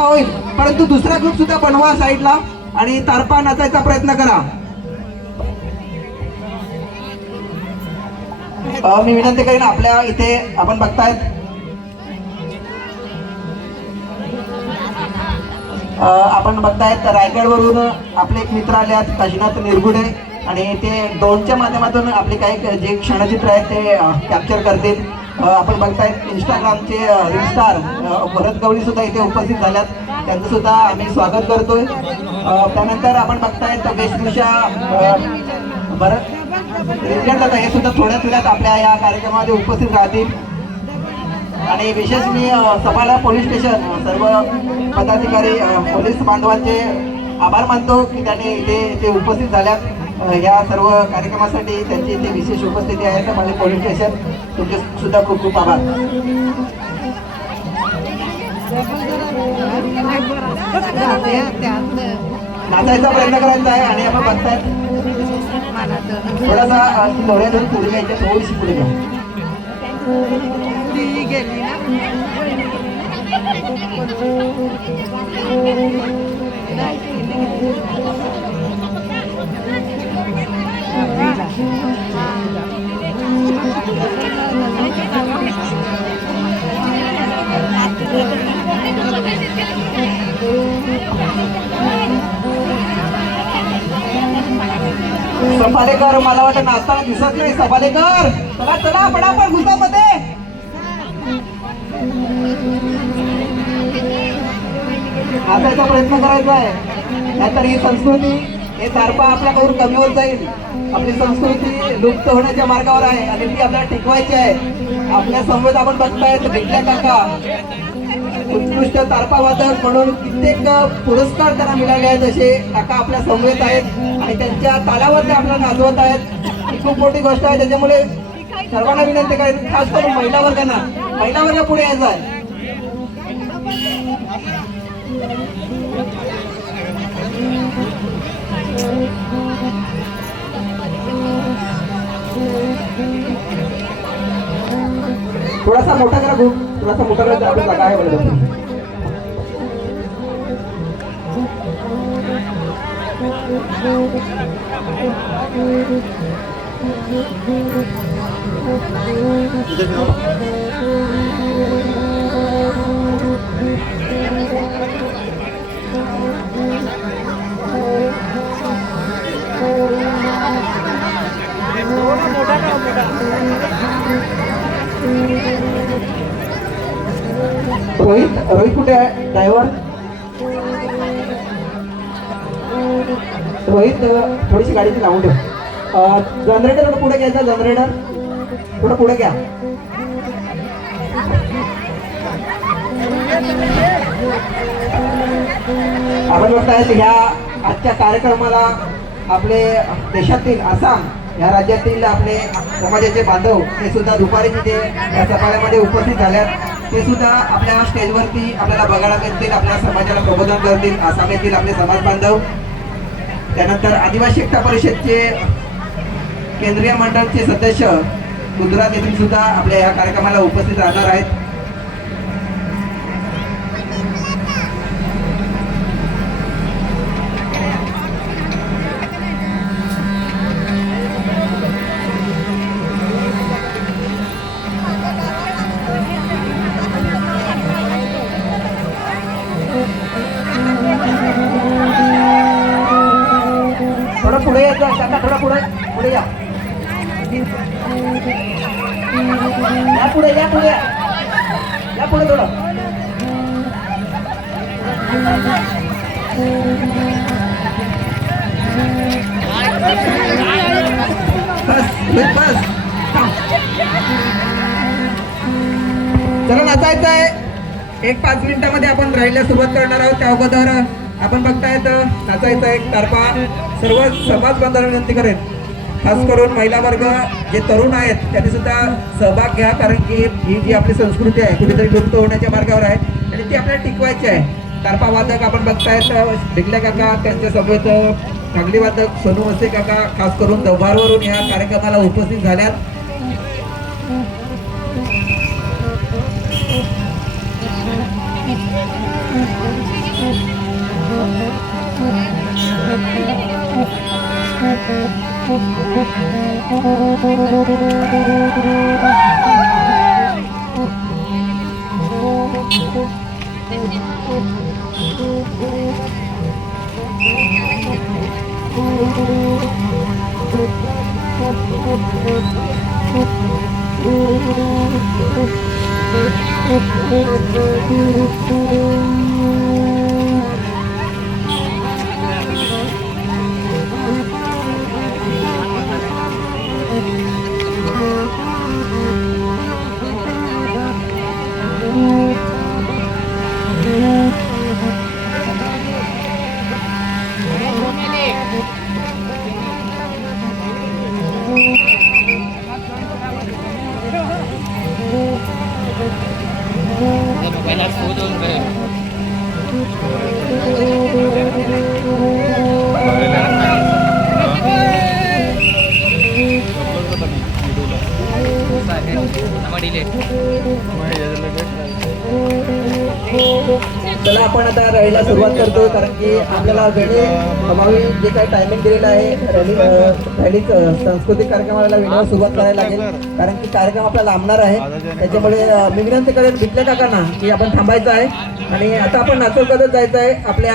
होईल, परंतु दुसरा ग्रुप सुद्धा बनवा साईडला आणि तारपा नाचायचा प्रयत्न करा. मी विनंती करेन, आपल्या इथे आपण बघतायत रायगडवरून आपले एक मित्र आले आहेत काशीनाथ निरगुडे, आणि ते ड्रोनच्या माध्यमातून आपले काही जे क्षणचित्र आहेत ते कॅप्चर करतील. आपण बघतायत इंस्टाग्रामचे रील स्टार भरत गवळी सुद्धा इथे उपस्थित झाल्यात, त्यांचं सुद्धा आम्ही स्वागत करतोय. त्यानंतर आपण बघतायत वेशभूषा भरत रिंगणदादा हे सुद्धा थोड्याच वेळात आपल्या या कार्यक्रमामध्ये उपस्थित राहतील. आणि विशेष मी सफाळा पोलीस स्टेशन सर्व पदाधिकारी पोलीस बांधवांचे आभार मानतो की त्यांनी इथे उपस्थित झाल्यात. या सर्व कार्यक्रमासाठी त्यांची इथे विशेष उपस्थिती आहे. तर माझे पोलीस स्टेशन तुमचे सुद्धा खूप खूप आभार. नाचायचा प्रयत्न करायचा आहे आणि आपण बघताय थोडासा डोळ्यातून पुढे घ्यायच्या, थोडीशी पुढे घ्या. गेली ना सफालेकर, मला वाटतं नाचताना दिसत नाही. सफालेकर, चला चला पटापट घुसामध्ये. नाचायचा प्रयत्न करायचा आहे, नाहीतर ही संस्कृती, हे तारपा आपल्याकडून कमी होत जाईल. आपली संस्कृती लुप्त होण्याच्या मार्गावर आहे आणि ती आपल्याला टिकवायची आहे. आपल्या समवेत आपण बघतायत भिकल्या काका उत्कृष्ट तारपा वादक म्हणून कित्येक पुरस्कार त्यांना मिळाले आहेत. असे काका आपल्या समवेत आहेत आणि त्यांच्या तालावर ते आपल्याला नाचवत आहेत. ही खूप मोठी गोष्ट आहे. त्याच्यामुळे सर्वांना विनंती करायची, खास करून महिला वर्ग पुढे यायचं आहे. थोडासा मोठा करा ग्रुप, थोडासा मोठा करा, आपली जागा आहे बरोबर. रोहित कुठे आहे ड्रायव्हर? रोहित थोडीशी गाडीची लावून ठेव. जनरेटर थोडं पुढे घ्यायचं, जनरेटर थोडं पुढे घ्या. आपण बघताय ह्या आजच्या कार्यक्रमाला आपले देशातील आसाम या राज्यातील आपले समाजाचे बांधव ते सुद्धा दुपारी तिथे या सफाळ्यामध्ये उपस्थित झाल्यात. ते सुद्धा आपल्या स्टेजवरती आपल्याला बघायला मिळतील, आपल्या समाजाला प्रबोधन करतील. आसाम येथील आपले समाज बांधव, त्यानंतर आदिवासी एकता परिषदचे केंद्रीय मंडळाचे सदस्य गुजरात येथील सुद्धा आपल्या या कार्यक्रमाला उपस्थित राहणार आहेत. पुढे यायचं, काका थोडा पुढे पुढे या, पुढे या, पुढे या, पुढे थोडं. बस चला नाचायचं आहे. 1-5 मिनिटामध्ये आपण राहायला सुरुवात करणार आहोत. त्या अगोदर आपण बघतायत नाचायचं एक तारपा सर्व समाज बांधवांना विनंती करेन, खास करून महिला वर्ग जे तरुण आहेत त्यांनी सुद्धा सहभाग घ्या, कारण की ही जी आपली संस्कृती आहे कुठेतरी लुप्त होण्याच्या मार्गावर आहे आणि ती आपल्याला टिकवायची आहे. तारपा वादक आपण बघतायत भिकल्या काका, त्यांच्या सोबत नागली वादक सोनू वसे काका खास करून दौभारवरून या कार्यक्रमाला उपस्थित झाल्यात. चला आपण आता रॅलीला सुरुवात करतो, कारण की आपल्याला वेळेअभावी जे काही टायमिंग दिलेलं आहे रॅली सांस्कृतिक कार्यक्रमाला वेळेवर सुरुवात करायला लागेल, कारण की कार्यक्रम आपला लांबणार आहे. त्याच्यामुळे मी विनंती करेन बिटले काकांना की आपण थांबायचं आहे आणि आता आपण नाचत करत जायचं आहे आपल्या